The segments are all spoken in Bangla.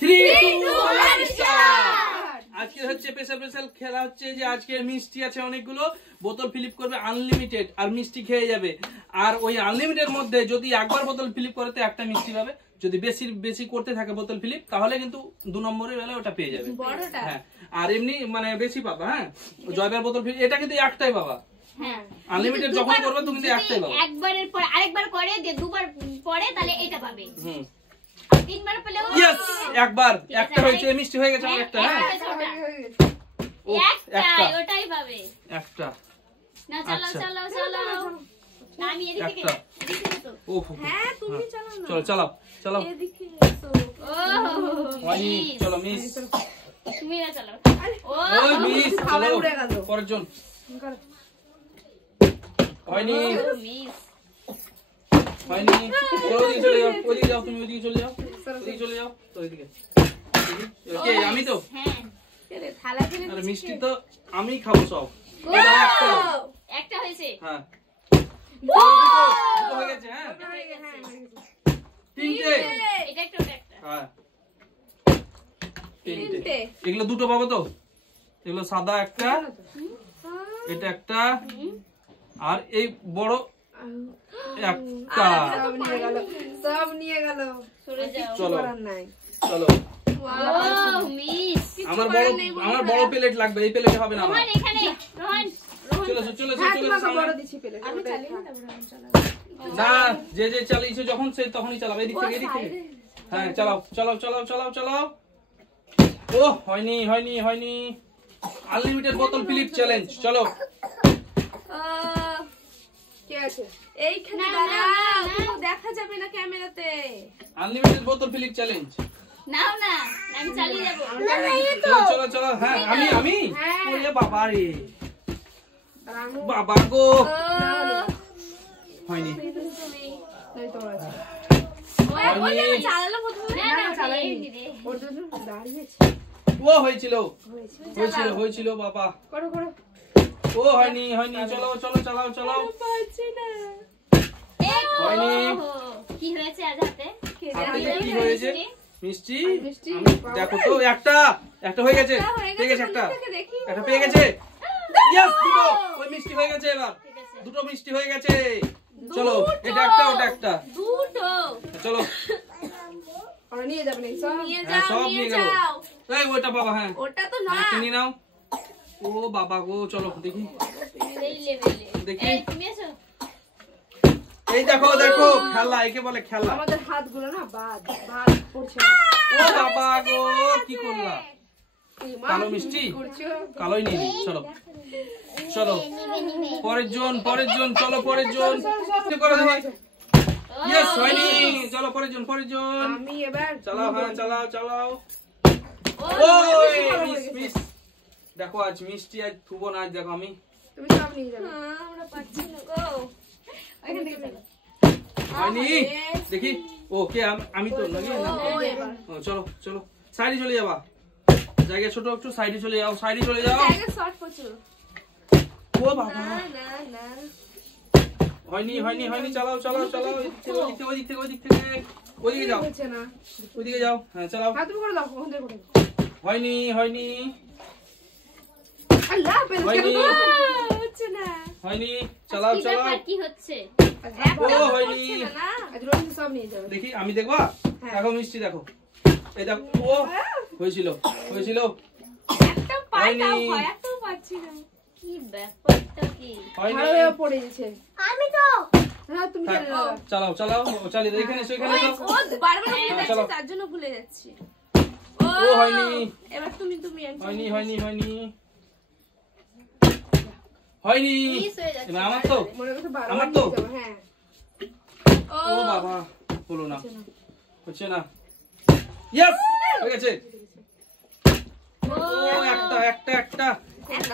3 2 1 স্টার্ট। আজকে হচ্ছে স্পেশাল খেলা হচ্ছে যে আজকে মিষ্টি আছে অনেকগুলো, বোতল ফিলিপ করবে আনলিমিটেড আর মিষ্টি খেয়ে যাবে। আর ওই আনলিমিটেড মধ্যে যদি একবার বোতল ফিলিপ করে তো একটা মিষ্টি পাবে, যদি বেশি করতে থাকে বোতল ফিলিপ তাহলে কিন্তু 2 নম্বরের বেলা ওটা পেয়ে যাবে। হ্যাঁ, আর এমনি মানে বেশি পাবা। হ্যাঁ, জয়বার বোতল ফিলিপ এটা কিন্তু একটাই পাবা। হ্যাঁ, আনলিমিটেড যখন করবে তুমি কিন্তু একটাই পাবে। একবারের পর আরেকবার করে যে দুবার পরে তাহলে এটা পাবে। তিনবার পেলেও यस, একবার একটা হয়েছে মিষ্টি হয়ে গেছে আমার একটা। হ্যাঁ, একটা ওটাই পাবে একটা। না চালাও চালাও চালাও, না আমি এদিকে থেকে এদিকে তো। হ্যাঁ তুমি চালাও না। চলো চালাও চালাও এদিকে এসো। ওয়ানি চলো মিস, তুমি না চালাও। ওই মিস চলো পরের জন। ওয়ানি মিস ওয়ানি চলো ওদিকে চলে যাও, ওদিকে যাও, তুমি ওদিকে চলে যাও, ওদিকে চলে যাও তো ওদিকে। ওকে আমি তো হ্যাঁ আরে থালা কিনে আরে মিষ্টি তো আমি খাবো সব। একটা হয়েছে। হ্যাঁ দুটো হয়ে গেছে। হ্যাঁ তিনটে। এটা একটা ওটা একটা। হ্যাঁ তিনটে। এগুলো দুটো পাবো তো, এগুলো সাদা একটা, এটা একটা, আর এই বড় একটা। সব নিয়ে গেল। সরে যাও। চলো নাই চলো ও মিস আমার বড় প্লেট লাগবে, এই প্লেটে হবে না আমার। রোহন এখানে রোহন চলো চলো চলো বড় দিছি পেলে আমি চালিয়ে তারপর আমি চালাবো। না যে চালিয়েছে যখন সে তখনই চালাবে। এদিক থেকে এদিক থেকে। হ্যাঁ চালাও চালাও চালাও চালাও চালাও। ও হয়নি হয়নি হয়নি। আনলিমিটেড বোতল ফিলিপ চ্যালেঞ্জ। চলো কে আছে এইখানে দাদা, তো দেখা যাবে না ক্যামেরাতে। আনলিমিটেড বোতল ফিলিপ চ্যালেঞ্জ। নাও না আমি চালিয়ে যাব। চলো চলো চলো। হ্যাঁ আমি ওরে বাবা রে বাবা গো হয়নি এই তো আছে হয়নি। চালালো প্রথমে না না চালাইনি রে। ওর জন্য দাঁড়িয়েছে। ও হয়েছিল হয়েছিল হয়েছিল বাবা। করো করো। ও হয়নি হয়নি। চলো চলো চালাও চালাও। পাচ্ছি না। হয়নি। কি হয়েছে আজ হাতে? হাতে কি হয়েছে? মিষ্টি। মিষ্টি। দেখো তো একটা হয়ে গেছে। পেয়ে গেছে একটা পেয়ে গেছে। ইয়েস দুটো। ওই মিষ্টি হয়ে গেছে এবার। দুটো মিষ্টি হয়ে গেছে। চলো এটা একটা ওটা একটা। দুটো। চলো ওরা নিয়ে যাবে না সব নিয়ে হ্যাঁ, সব নিয়ে গেল। এই ওটা বাবা। হ্যাঁ ওটা তো না। কিনে নাও। ও বাবা গো চলো দেখি এই লেভেলে। দেখি। এই তুমি এসো। এই দেখো দেখো খেলা, একে বলে খেলা। আমাদের হাতগুলো না বাদ পড়ছে না। ও বাবা গো কি করলা? কালো মিষ্টি কালোই নিয়ে নি। চলো চলো পরের জন চলো পরের জন করো দেখি। ইয়েস হয়নি। চলো পরের জন আমি এবার চালাও। হ্যাঁ চালাও চালাও। ওই মিস দেখো আজ মিষ্টি আজ থুবো না। আজ দেখো আমি তুমি সব নিয়ে যাবে। আমরা পাচ্ছি না গো। ওইখান থেকে চলো। হয়নি দেখি। ও কে আমি তো নাকি না। ও চলো চলো সাইডে চলে যাবা, জায়গা ছোট একটু। সাইডে চলে যাও সাইডে চলে যাও। জায়গা শর্ট প্রচুর। ও বাবা না না না হয়নি হয়নি হয়নি। চালাও চালাও চালাও। ওদিক থেকে ওদিকে যাও হচ্ছে না। ওদিকে যাও। হ্যাঁ চালাও। হাত করে দাও ওখান থেকে করে দাও। হয়নি হয়নি আল্লাহ পেল হয়নি হচ্ছে না। হয়নি। চালাও কি চালাও। ব্যাপার, কি হচ্ছে? ও হয়নি না আজ রোহিত সব নিয়ে যাবে। দেখি আমি দেখবা। দেখো মিষ্টি দেখো। এই দেখো ও হয়েছিল একটা পাইটাও হয়নি। হয় একটাও পাচ্ছি না। কি ব্যাপারটা কি? হয়নি। ভালো পড়ে গেছে। আমি তো না তুমি থাক, চলে যাও। চালাও চালাও চালিয়ে দাও। এখানে এসো এখানে এসো। ও বারবার ভুলে হ্যাঁ, যাচ্ছি চলো। তার জন্য ভুলে যাচ্ছি। ও হয়নি এবার তুমি হয়নি হয়নি হয়নি হয়নি। মিস হয়ে যাচ্ছে। এবার আমার তো মনে করতে বারবার আমার তো। নিয়ে যাবো, হ্যাঁ। ও বাবা হলো না হচ্ছে না। ইয়েস হয়ে গেছে। ও একটা একটা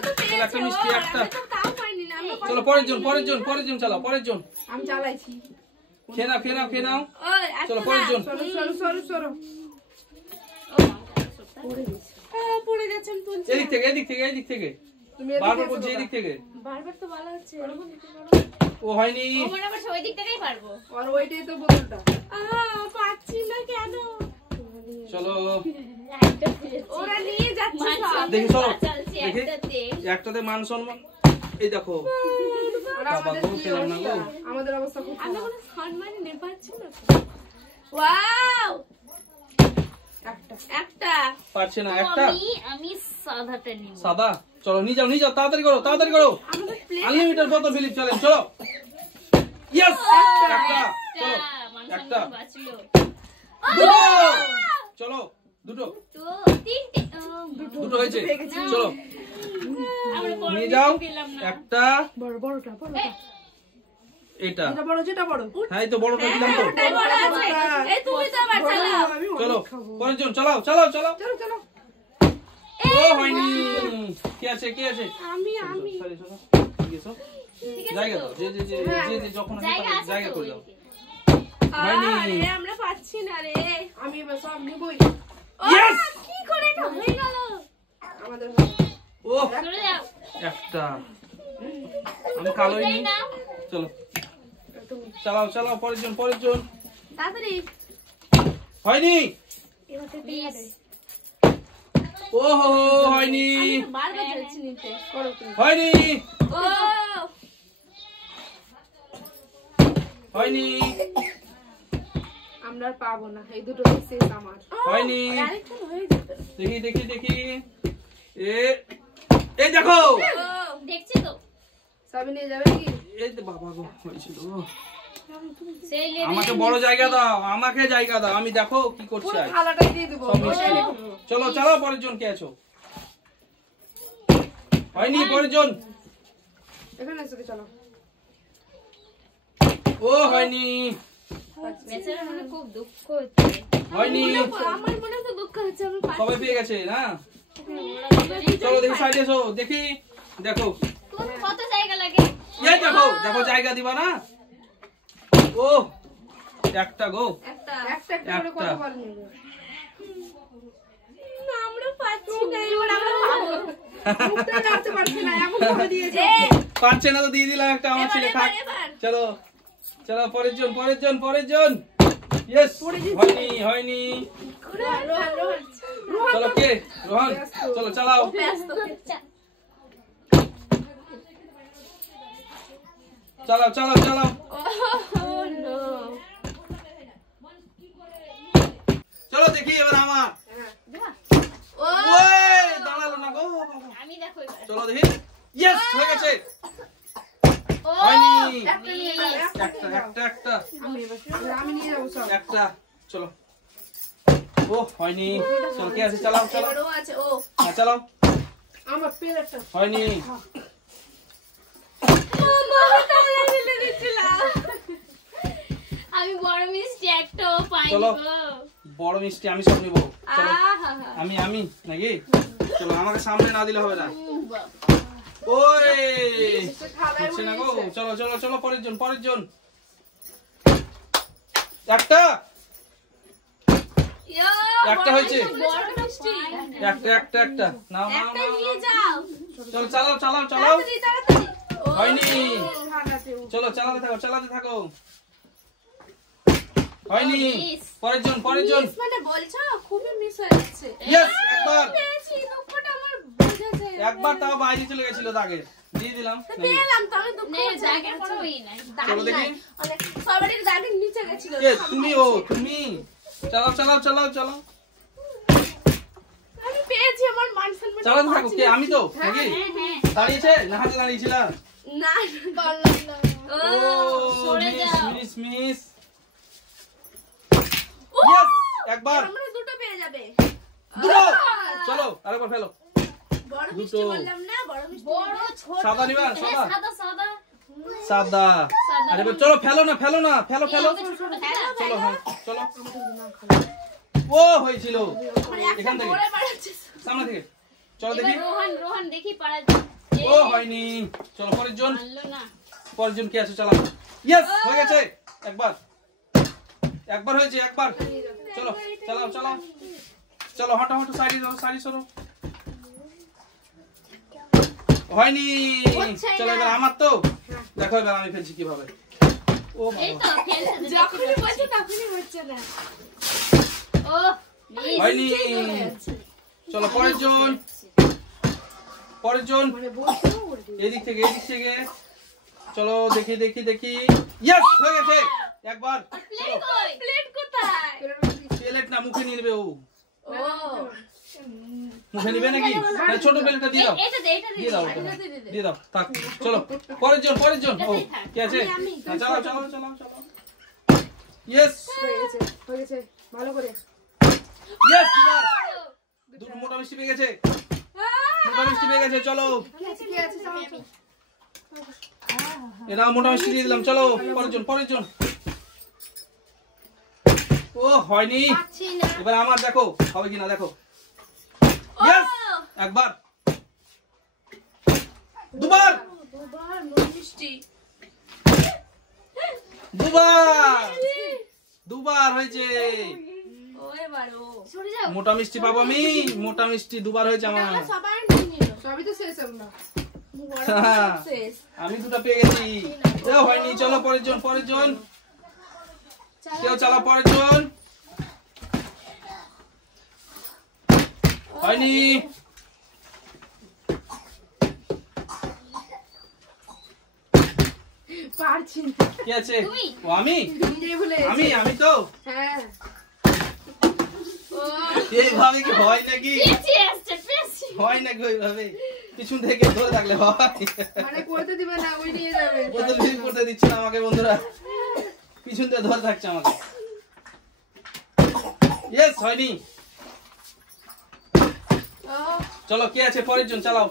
তো পেয়েছি, একটা মিষ্টি, ও, একটা। আমি তো তাও পাইনি না, আমি চলো পরের জন চালাও পরের জন। আমি চালাইছি। খেয়ে নাও। ও, একটা চলো, পরের না। জন। সরো। পড়ে যাচ্ছে, আমি তুলছি না। এদিক থেকে তুমি এদিকে বারবার এসো বলছি বাবা। এদিক থেকে। বারবার তো বলা হচ্ছে। ও হয়নি ও মনে করছে ওই দিক থেকেই পারবো। আর ওইটাই তো বোতলটা। পাচ্ছি না কেন? চলো ওরা নিয়ে যাচ্ছে সব। দেখি চলো চলছে দেখি একটাতে। একটাতে মান সম্মান এই দেখো ওরা বাবা আমাদের গো কি পেলাম না গো অবস্থা? আমাদের অবস্থা খুব আমি খারাপ। কোনো সম্মান নিয়ে পাচ্ছি না। ওয়াও একটা পারছে না তো একটা আমি সাদাটা নিব। সাদা চলো নিয়ে যাও তাড়াতাড়ি করো আমাদের প্লেট আনলিমিটেড বোতল ফিলিপ চ্যালেঞ্জ চলো ইয়েস একটা চলো একটা বাঁচলো। দুটো চলো দুটো তো তিনটে দুটো হয়েছে পেয়ে গেছি। চলো আমরা বড় নিয়ে যাও পেলাম না। একটা বড়টা এটা যেটা বড় হ্যাঁ এই তো বড়টা দিলাম তো ওটাই বড় আছে। এই তুমি তো আবার চালাও। আমি চলো অনেক খাবো। পরের জন চালাও চলো ও হয়নি কি আছে আমি সরি শোনো ঠিক আছে জায়গা দাও যে যখন আসে জায়গা তখন আছে জায়গা তো করে দাও ওইদিকে। হয়নি। আরে আমরা পাচ্ছি না রে। আমি এবার সব নিবই। Yes! কি করে এটা হয়ে গেল? আমাদের ও সরে যাও। একটা আমি কালোই ওটাই নি নাও। চলো চালাও পরের জন তাড়াতাড়ি হয়নি বিশ। ও হো হয়নি আমি তো বারবার যাচ্ছি নিতে। করো তুমি। হয়নি ও হয়নি আমরা আর পাবো না। এই দুটো শেষ আমার। হয়নি আরেকটা হয়ে যেত। দেখি এই দেখো দেখছি তো সবই নিয়ে যাবে কি? এই তো বাবা গো হয়েছিল সেই লেভেলে আমাকে বড় জায়গা দাও আমি দেখো কি করছি পুরো আজ। থালাটাই দিয়ে দেবো। সব মিষ্টি। ওটাই রেখে দেবো। চলো চালাও পরের জন কে আছো হয়নি পরের জন এখানে এসে চলো। ও হয়নি বেচারা মনে খুব দুঃখ হচ্ছে। হয়নি আমার মনে তো দুঃখ হচ্ছে। আমি পাচ্ছি সবাই পেয়ে গেছে না ওরা দুজনেই চলো দেখি সাইডে এসো দেখো কোন কত জায়গা লাগে? এই দেখো জায়গা দিবা না ও একটা গো একটা করে একটা। কতবার নেবে? না, আমরা পাচ্ছি না। এবার আমরা পাবো। মুখটা নাড়তে পারছি না। এমন করে দিয়েছে। পারছে না তো দিয়ে দিলাম একটা আমার ছেলে থাক এবার। চলো পরের জন ইয়েস হয়নি রোহান। চলো কে রোহন চলো চালাও ব্যস্ত। চালাও Oh, no. চলো দেখি এবার আমার ও, ওই দাঁড়ালো না গো বাবা। আমি দেখো এবার। চলো দেখি ইয়েস হয়ে গেছে ও হয়নি একটা নিয়ে যাও, একটা নিয়ে যাও। একটা আমি নিয়ে যাবো সব। একটা চলো ও হয়নি চলো কে আছে চালাও এবার ও আছে, ও। হ্যাঁ, চালাও আমার প্লেটটা। হয়নি আমি বড় মিষ্টি একটাও পাইনি চলো। গো। বড় মিষ্টি আমি সব নিবো চলো আহা, আমি নাকি চলো আমাকে সামনে না দিলে হবে না বাহ। ওই সে থালায় হচ্ছে না গো উড়িয়েছে। চলো পরের জন একটা ইয়ো, একটা বড় হয়েছে। মিষ্টি, বড় মিষ্টি। একটা নাও একটা নিয়ে যাও। চলো চালাও তাড়াতাড়ি, তাড়াতাড়ি। ও, হয়নি। থালাতে ও। চলো চালাতে থাকো হয়নি মিস। পরের জন মিস মানে বলছো? খুবই মিস হয়ে যাচ্ছে। ইয়েস একবার পেয়েছি, দুঃখটা আমার বোঝা যায়। একবার তাও বাইরে চলে গেছিল দাগে দিয়ে দিলাম তো পেলাম, তো আমি দুঃখ নে, হচ্ছে। জায়গার কোনোই নাই। চলো দাঁড়ি দেখি নাই। অনেক সবারই দাঁড়িয়ে নিচে গেছিল। তুমি চালাও আমি পেয়েছি, আমার মান সম্মান চালাতে থাকো কে আমি তো নাকি হ্যাঁ দাঁড়িয়েছে না হাতে দাঁড়িয়েছিলাম না পারলাম না। ও সরে যাও। মিস ইয়েস একবার আমরা দুটো পেয়ে যাবে। দুটো চলো আরেকবার ফেলো বড় দুটো। মিষ্টি বললাম না, বড় মিষ্টি। বড় ছোট সাদা নিবা হ্যাঁ, সাদা সাদা সাদা আরে এবার চলো ফেলো না ফেলো চলো চলো হ্যাঁ চলো ও হয়েছিল এখান থেকে দৌড়ে পালাচ্ছে। সামনে থেকে চলো দেখি রোহন দেখি পারা ও হয়নি চলো পরের জন কি আছে চালাও ইয়েস হয়ে গেছে একবার হয়েছে চলো চালাও হাঁটো সাইডে সরো হয়নি চলো এবার আমার তো দেখো এবার আমি ফেলছি কিভাবে ও এই বাবা তো ফেলছে যখনই বলছে তখনই হচ্ছে না। ও হয়নি। চলো পরের জন, পরের জন। মানে বলছিও করে দিই। এদিক থেকে এদিক থেকে। চলো দেখি দেখি দেখি। ইয়েস, হয়ে গেছে একবার। প্লেট কই? প্লেট কোথায়? প্লেট না, মুখে নিয়ে নেবে ও। ও মুখে নিবে নাকি? হ্যাঁ, ছোট প্লেটটা দিয়ে দাও, এটা দে, এটা দিয়ে দাও, দিয়ে দাও। থাক, চলো পরের জন, পরের জন। ও কি আছে? হ্যাঁ, চালাও চালাও চালাও চালাও। ইয়েস হয়ে গেছে, হয়ে গেছে। ভালো করে। ইয়েস, দুটো মোটা মিষ্টি পেয়ে গেছে, মোটা মিষ্টি পেয়ে গেছে। চলো কি আছে, কি আছে? চাও, চাও। এরা মোটা মিষ্টি দিয়ে দিলাম। চলো পরের জন, পরের জন। ও হয়নি, পাচ্ছি না। এবার আমার দেখো হবে কিনা দেখো। ইয়েস, একবার, দুবার, দুবার নুন মিষ্টি। দুবার, দুবার হয়েছে। সরে যাও। মোটা মিষ্টি পাবো আমি, মোটা মিষ্টি দুবার হয়েছে আমার। সবাই নিয়ে নিল। সবই তো শেষ আমরা। হ্যাঁ, আমি দুটো পেয়ে গেছি। এও হয়নি। চলো পরের জন, পরের জন। কেউ চালা পরের জন। হয়নি। পারছি না। কি আছে? তুমি? ও আমি, নিজেই ভুলে গেছি। আমি তো হ্যাঁ। ও এইভাবে কি হয় নাকি? পেয়েছি আসছে, পেয়েছি। হয় নাকি ওইভাবে? পিছন থেকে ধরে থাকলে হয়? মানে করতে দিবে না, ওই নিয়ে যাবে। বোতল ফিল করতে দিচ্ছে না আমাকে বন্ধুরা, পিছন থেকে ধরে থাকছে আমাকে। ইয়েস, হয়নি। ও চলো কি আছে? পরের জন, চালাও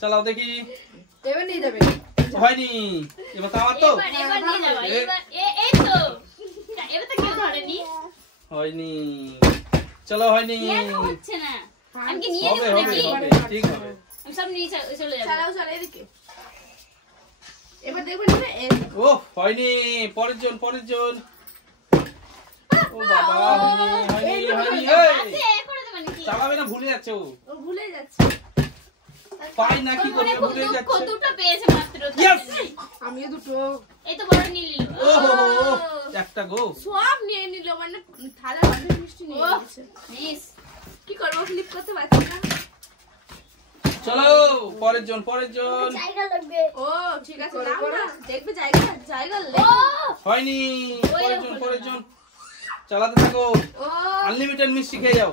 চালাও দেখি। এবার নিয়ে যাবে। হয়নি। এবার তো আমার তো এবার নিয়ে যাও। এবার এই তো। এবার তো কেউ ধরেনি। হয়নি। চলো হয়নি। কেন হচ্ছে না? আমি কি নিয়ে হবে যাবো হবে নাকি? হবে, ঠিক হবে। আমি সব নিয়ে চলে যাবো। চালাও, চালাও এদিকে। এবার দেখবে না ও হয়নি। পরের জন, পরের জন। ও বাবা, হয়নি হয়নি হয়নি। এই, আছে, করে দেবো নাকি? চালাবে না, ভুলে যাচ্ছে ও। ও ভুলে যাচ্ছে। পাই না কি ওর মনে করবে, খুব ভুলে দুঃখ, যাচ্ছে। দুটো পেয়েছে মাত্র। Yes! আমিও দুটো। এই তো বড় নিয়ে নিল। ও হো হো, একটা গো। সব নিয়ে নিল, মানে থালা অর্ধেক মিষ্টি নিয়ে নিয়েছে। মিস। কি করবো, ফ্লিপ করতে পারছি না। চলো পরের জন, পরের জন। ও ঠিক আছে, নাও না, দেখবে জায়গা জায়গা ও হয়নি। পরের জন, পরের জন। চালাতে থাকো, ও আনলিমিটেড মিষ্টি খেয়ে যাও।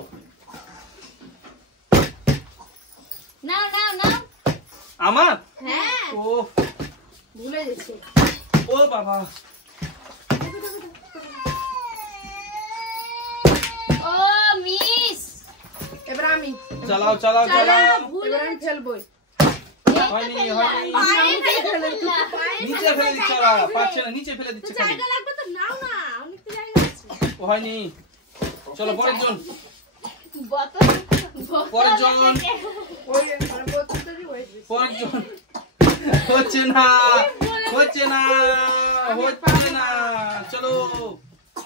নাও নাও নাও। আমার হ্যাঁ ও, ভুলে গেছে। ও বাবা। ও মিস। এবার আমি চালাও চালাও চালাও। এবার আমি ফেলবই। হয়নি হয়নি। নিচে ফেলে দিচ্ছে ওরা, পাচ্ছে না, নিচে ফেলে দিচ্ছে খালি। জায়গা লাগবে তো, নাও না, অনেক তো জায়গা আছে। ও হয়নি। চলো পরের জন, বোতল পরের জন, ওই মানে বোতলটারই ওয়েট বেশি। পরের জন। হচ্ছে না, হচ্ছে না, হচ্ছে না। চলো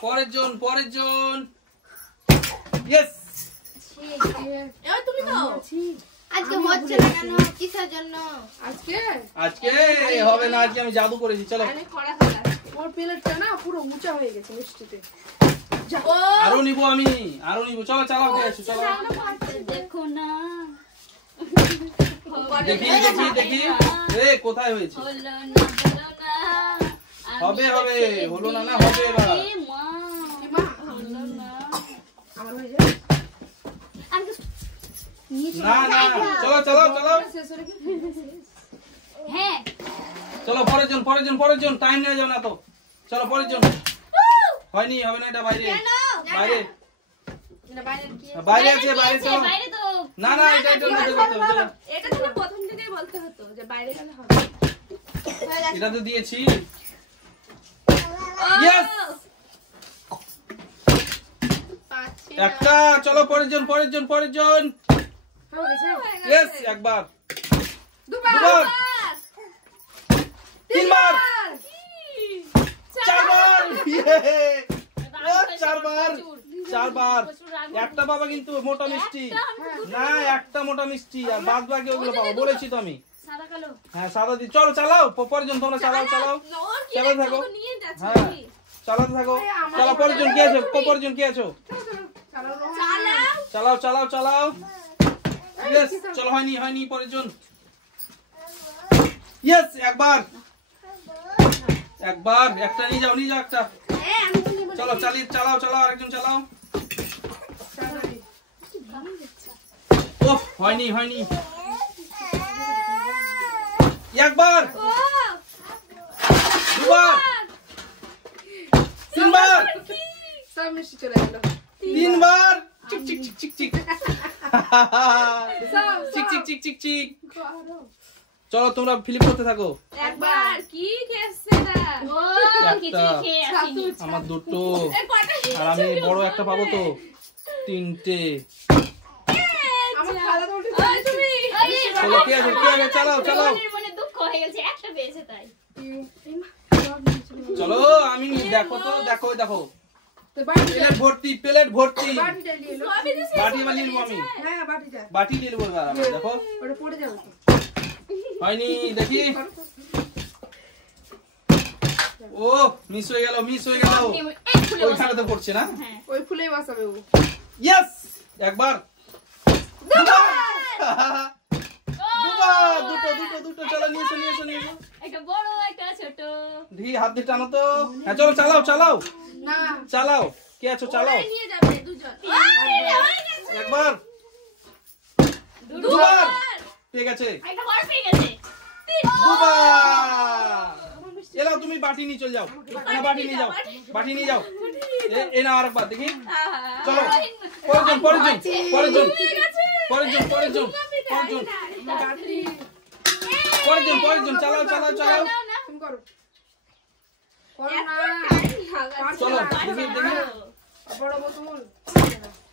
পরের জন, পরের জন। ইয়েস। এবার তুমি দাও। আজকে হচ্ছে না কেন? কিসের জন্য? আজকে আজকে হবে না, আজকে আমি জাদু করেছি। চলো অনেক কড়া হয়ে গেছে। ওর প্লেটটা না পুরো উঁচা হয়ে গেছে মিষ্টিতে। ও আরো নিবো আমি, আরো নিবো। চলো চালাও, কে আছো? চলো দেখো না। দেখি দেখি দেখি। এ কোথায় হয়েছে? হলো না, হলো না। হবে হবে, হলো না না, হবে এবার। এ মা, কি মা, হলো না। আমার হয়ে যায়। আমি তো নিচে না না, চলো চলো চলো। শেষ হলে কি? হ্যাঁ। চলো পরের জন, পরের জন, পরের জন। টাইম নিয়ে যাও না তো। চলো পরের জন। হয়নি, হবে না, এটা বাইরে, বাইরে, না বাইরে কি? বাইরে আছে, বাইরে চলো। বাইরে তো না না, এটা এটা মধ্যে করতে হবে। চলো। এটা তো প্রথম থেকেই বলতে হতো যে বাইরে গেলে হবে। এটা তো দিয়েছি। ইয়েস, পাচ্ছি একটা। চলো পরের জন, পরের জন, পরের জন। হয়ে গেছে। ইয়েস, একবার, দুবার দুবার, তিনবার, চারবার। ইয়ে! ও, চারবার, চারবার। একটা পাবা কিন্তু মোটা মিষ্টি। না, একটা মোটা মিষ্টি, আর বাদ বাকি ওগুলো পাবো, বলেছি তো আমি। সাদা কালো। হ্যাঁ, সাদা দি। চলো চালাও, পরের জন তোমরা চালাও চালাও। ওর কি চালাতে থাকো। তো নিয়ে যাচ্ছে হ্যাঁ, নাকি? চালাতে থাকো। চলো পরের জন কি আছো? পরের জন কি আছো? চালাও চালাও চালাও চালাও ইয়েস চলো হয়নি পরের জন ইয়েস একবার একটা নিয়ে যাও একটা চলো চালাও আরেকজন চালাও ওহ হয়নি একবার দুবার তিনবার সব মিষ্টি চলে গেল তিনবার চিক চিক চিক চিক চিক সব চিক চিক চিক চিক চিক চলো তোমরা ফিলিপ করতে থাকো একবার কি খেয়েছে না ও কিছু খেয়ে আসিনি আমার দুটো আর আমি বড় একটা পাবো তো তিনটে আমার খালা তো উঠে তুমি চলো কে আছে চালাও মনের মনে দুঃখ হয়ে গেছে একটা পেয়েছে তাই চলো আমি দেখো তো বাটি প্লেট ভর্তি বাটিটা নিয়ে এলো বাটি এবার নিয়ে নেবো আমি হ্যাঁ বাটিটা বাটি নিয়ে নেবো এবার আমি, দেখো ওটা পড়ে যাবে তো হয়নি দেখি ও মিস হয়ে গেল এই ফুলে ওইখানে তো পড়ছে না হ্যাঁ ওই ফুলেই বসাবে ও ইয়েস একবার দুবার দুটো চলো নিয়ে এসো একটা বড় একটা ছোট দেখি হাত দিয়ে টানো তো হ্যাঁ চলো না চালাও কে আছো চালাও ওরাই নিয়ে যাবে দুজন একবার দুবার ঠিক আছে একটা বড় পেয়ে গেছে দুবার এলাও তুমি বাটি নিয়ে চলে যাও না বাটি নিয়ে যাও এ না আরেকবার দেখি চলো পরের জন চালাও তুমি করো করো না চলো দেখি বড় বোতল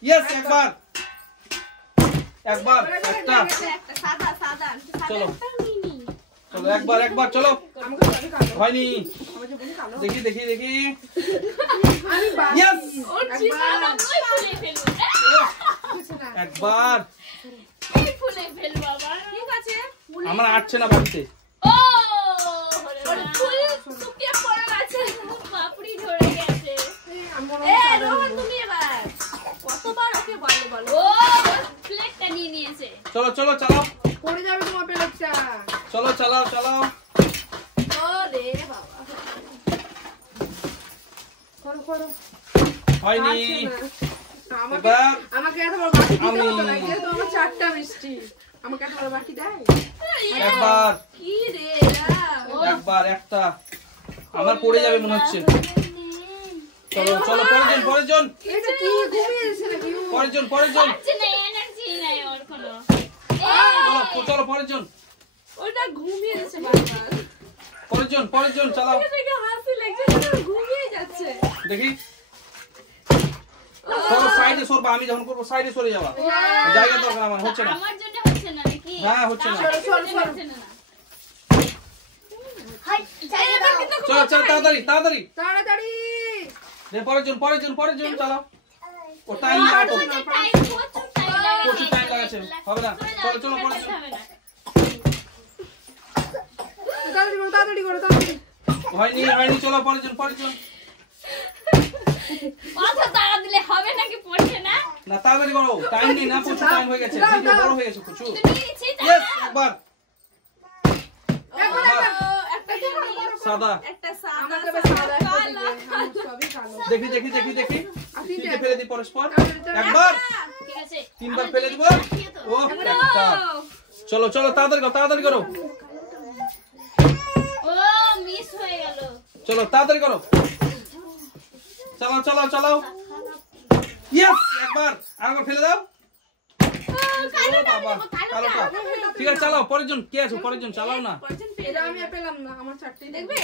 ইয়েস একবার একটা একটা সাদা চলো একবার চলো আমাকে আমি কালো হয়নি আমাকে বলি কালো দেখি আমি বাটি ইয়েস একবার ফুলে ফেলবো কিছু না একবার এই ফুলে ফেলবো আবার ঠিক আছে আমার আটছে না বাড়িতে ও ফুল শুকিয়ে পড়ে আছে পাপড়ি ধরে গেছে আমার রোহন তুমি এবার কতবার ওকে বলো ও প্লেটটা নিয়ে নিয়েছে চলো চালাও পড়ে যাবে তোমার প্লেটটা চলো চালাও ও রে বাবা করো হয়নি আমাকে এবার আমাকে এত বড় বাটি দিতে আমি- হতো না যেহেতু আমার চারটা মিষ্টি আমাকে এত বড় বাটি দেয় একবার কি রে একটা আমার পড়ে যাবে মনে হচ্ছে চলো পরের জন এটা কি ঘুমিয়েছে নাকি ও? পরের জন পারছে না এনার্জি নাই ওর কোনো চলো পরের জন ওটা ঘুমিয়েছে বারবার পরের জন চালাও দেখে হাসি লাগছে যেন ঘুমিয়ে যাচ্ছে দেখি চলো সাইডে সরবা আমি যখন করবো সাইডে সরে যাবা জায়গা দরকার আমার হচ্ছে না আমার জন্য হচ্ছে না নাকি হ্যাঁ, হচ্ছে না। চলো। চলো তাড়াতাড়ি তাড়াতাড়ি পরের জন চালাও ও টাইম লাগাতো প্রচুর টাইম লাগাচ্ছে হবে না চলো পরের জন তাড়াতাড়ি করো হয়নি চলো পরের জন কথা তাড়া দিলে হবে নাকি পড়ছে না না তাড়াতাড়ি করো টাইম নেই না প্রচুর টাইম হয়ে গেছে ভিডিও বড় হয়ে গেছে প্রচুর কিন্তু নিয়েছি ইয়েস একবার একটা করো সাদা আমাকে বেশ সাদা একটা দিবে আমার সবই কালো দেখি তিনটে ফেলে দিই পরস্পর একবার ঠিক আছে তিনবার ফেলে দিব ও একটা চলো তাড়াতাড়ি করো ও মিস হয়ে গেল চলো তাড়াতাড়ি করো চালাও ইয়েস একবার ফেলে দাও ও বাবা কালোটা ঠিক আছে চালাও পরের জন কে আছে পরের জন চালাও না এটা আমি পেলাম না আমার চারটি দেখবে